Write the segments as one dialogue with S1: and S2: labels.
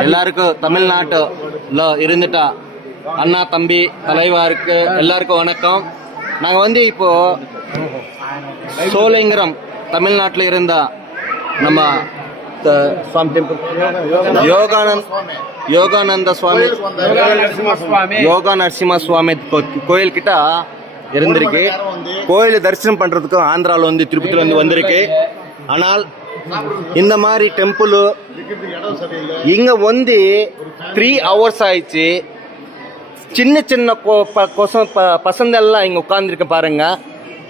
S1: எல்லாருக்கும் தமிழ்நாட்டுல இருந்துட்டா. அண்ணா தம்பி தலைவாருக்கு எல்லாருக்கும் வணக்கம். நாங்க வந்து இப்போ சோலைங்கிறம் தமிழ்நாட்டில் இருந்தா நம்ம த- சுவாமி டெம்பிள் யோகானந்த் யோகானந்த சுவாமி
S2: ನರಸಿಂಹಸ್ವಾಮಿ
S1: யோகா நரசிம்ம சுவாமி கோ- கோயில் கிட்ட இருந்திருக்கு கோயில் தரிசனம் பண்றதுக்கு ஆந்திரால வந்து திருப்பதில வந்து வந்திருக்கு ஆனால் இந்த மாதிரி டெம்பிள் இங்க வந்து த்ரீ ஹவர்ஸ் ஆயிடுச்சு சின்ன சின்ன கொ- ப- கொசம் ப- பசங்க எல்லாம் இங்க உட்கார்ந்துருக்க பாருங்க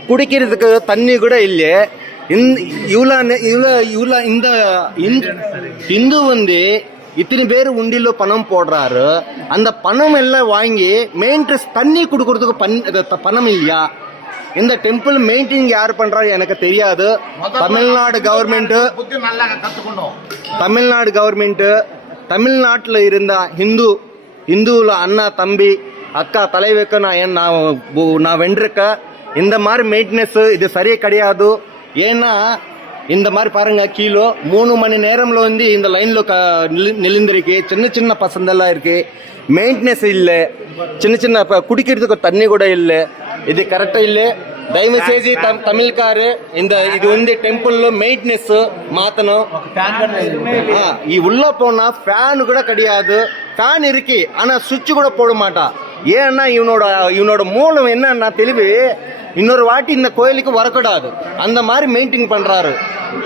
S1: குடிக்கிறதுக்கு தண்ணி கூட இல்லை இந்த இவ்வளோ இவ்வளோ இவ்வளோ இந்த இந்த- வந்து இத்தனை பேர் உண்டில பணம் போடுறாரு. அந்த பணம் எல்லாம் வாங்கி மெயின்டெனன்ஸ் தண்ணி கொடுக்கறதுக்கு பண் பணம் இல்லையா? இந்த டெம்பிள் மெயின்டைன் யார் பண்றாரு எனக்கு தெரியாது. தமிழ்நாடு கவர்மெண்ட் தமிழ்நாடு கவர்மெண்ட் தமிழ்நாட்டில் இருந்த ஹிந்து ஹிந்துவில் அண்ணா தம்பி அக்கா தலைவருக்கு நான் நான் நான் வென்றிருக்கேன். இந்த மாதிரி மெயின்டெனன்ஸ் இது சரியே கிடையாது. ஏன்னா இந்த மாதிரி பாருங்க கீழே மூணு மணி நேரம்ல வந்து இந்த லைன்ல க நிலு- சின்ன சின்ன பசந்தெல்லாம் இருக்கு. மெயின்டெனன்ஸ் இல்லை. சின்ன சின்ன ப- குடிக்கிறதுக்கு தண்ணி கூட இல்லை. இது கரெக்டா இல்லை. தயவு செய்து தம்- தமிழ்காரு இந்த இது வந்து டெம்பிள் மெயின்டெனன்ஸ் மாத்தணும். ஆ, உள்ள போனா ஃபேன் கூட கிடையாது. ஃபேன் இருக்கு ஆனா சுவிட்ச் கூட போட மாட்டான் ஏன்னா இவனோட இவனோட மூலம் என்னன்னா தெளிவு இன்னொரு வாட்டி இந்த கோயிலுக்கு வரக்கூடாது. அந்த மாதிரி மெயின்டைன் பண்றாரு.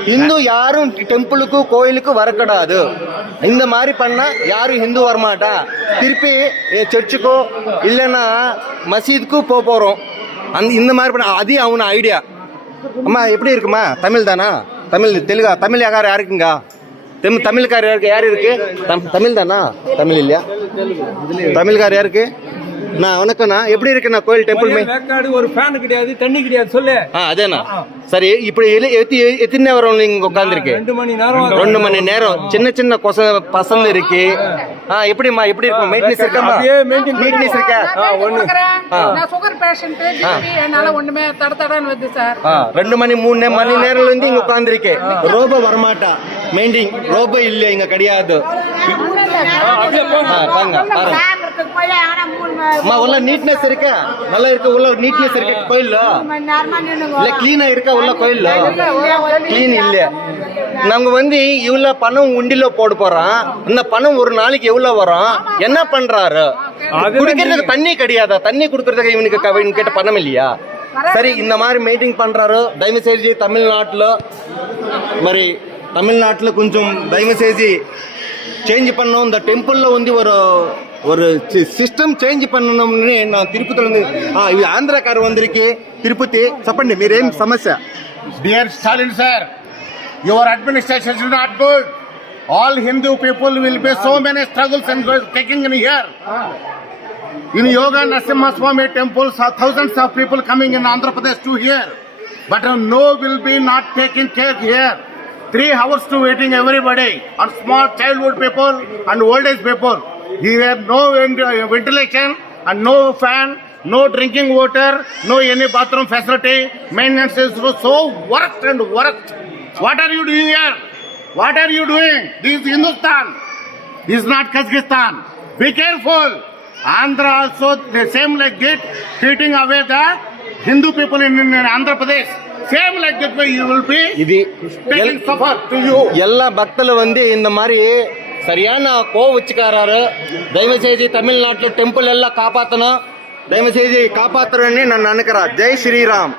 S1: இந்து யாரும் டெம்பிளுக்கு கோயிலுக்கு வரக்கூடாது. இந்த மாதிரி பண்ணா யாரும் ஹிந்து வரமாட்டா? திருப்பி ஏ, சர்ச்சுக்கோ இல்லைன்னா மசீதுக்கு போக போறோம். அந்த இந்த மாதிரி பண்ண அது அவன ஐடியா அம்மா எப்படி இருக்குமா? தமிழ் தானா? தமிழ் தெலுங்கா தமிழ் யாரும் யாருக்குங்க தமிழ் தமிழ்கார் யாருக்கு? யார் இருக்கு? தம்- தமிழ் தானா? தமிழ் இல்லையா? தமிழ்கார் யாருக்கு? நான் வணக்கம்ண்ணா. எப்படி இருக்குண்ணா கோயில் டெம்பிள் மே?
S2: வேக்காடு ஒரு ஃபேன் கிடையாது தண்ணி கிடையாது சொல்லு.
S1: ஆ அதேண்ணா. சரி இப்படி எலி- எத்தி எத்தனை நேரம் நீங்க உட்காந்துருக்கு
S2: ரெண்டு மணி நேரம்
S1: ரெண்டு மணி நேரம். சின்ன சின்ன கொச பசங்க இருக்கு. ஆ. எப்படிம்மா எப்படி இருக்கும்? மெயின்டெனன்ஸ் இருக்காமா
S2: அப்படியே maintain
S1: மெயின்டெனன்ஸ் இருக்கா?
S3: நான்
S2: ஒண்ணு.
S1: ஆ.
S3: நான் சுகர் பேஷண்ட் என்னால ஒண்ணுமே தட தடன்னு வருது சார்.
S1: ஆ, ரெண்டு மணி மூணு மணி நேரம்ல இருந்து இங்க உட்காந்துருக்கு ரோபோ வரமாட்டா. மெயின்டிங் ரோபோ இல்ல இங்க கிடையாது. ஆ, பாருங்க பாருங்க. அம்மா உள்ள நீட்னஸ் இருக்கா? நல்லா இருக்கு உள்ள நீட்னஸ் இருக்கு. கோயில்ல? இல்ல கிளீனா இருக்கா உள்ள கோயில்ல? கிளீன் இல்ல நாங்க வந்து இவ்வளவு பணம் உண்டில போட போறோம். இந்த பணம் ஒரு நாளைக்கு எவ்வளவு வரும்? என்ன பண்றாரு? குடிக்கிறதுக்கு தண்ணி கிடையாதா? தண்ணி குடுக்கறதுக்கு இவனுக்கு கிட்ட பணம் இல்லையா? சரி இந்த மாதிரி மீட்டிங் பண்றாரு. தயவு செய்து தமிழ்நாட்டுல మరి தமிழ்நாட்டுல கொஞ்சம் தயவு செய்து சேஞ்ச் பண்ணணும். இந்த டெம்பிள்ல வந்து ஒரு ஒரு సిస్టమ్ చేంజ్ పన్నమని నా తిరుపతిలో ఉంది ఈ ఆంధ్రకారు వందరికి తిరుపతి చెప్పండి మీరేం సమస్య
S4: dear Stalin sir your administration is good all Hindu people will be so many struggles and taking in here in Yoga Narasimhaswami temple thousands of people coming in Andhra Pradesh to here but no will be not taking care here three hours to waiting everybody and small childhood people and old age people He have no ventilation and no fan, no drinking water, no any bathroom facility. Maintenance is so worst and worst. What are you doing here? What are you doing? This is Hindustan. This is not Kazakhstan. Be careful. Andhra also the same like that, treating away the Hindu people in, in Andhra Pradesh. Same like that way you will be
S1: இது
S4: taking suffer to you
S1: எல்லா பக்தல வந்து இந்த மாதிரி சரியான கோவச்சுக்காராரு. தயவு செய்து தமிழ்நாட்டில் டெம்பிள் எல்லாம் காப்பாற்றணும் தயவு செய்து நான் நினைக்கிறேன். ஜெய் ஸ்ரீராம்.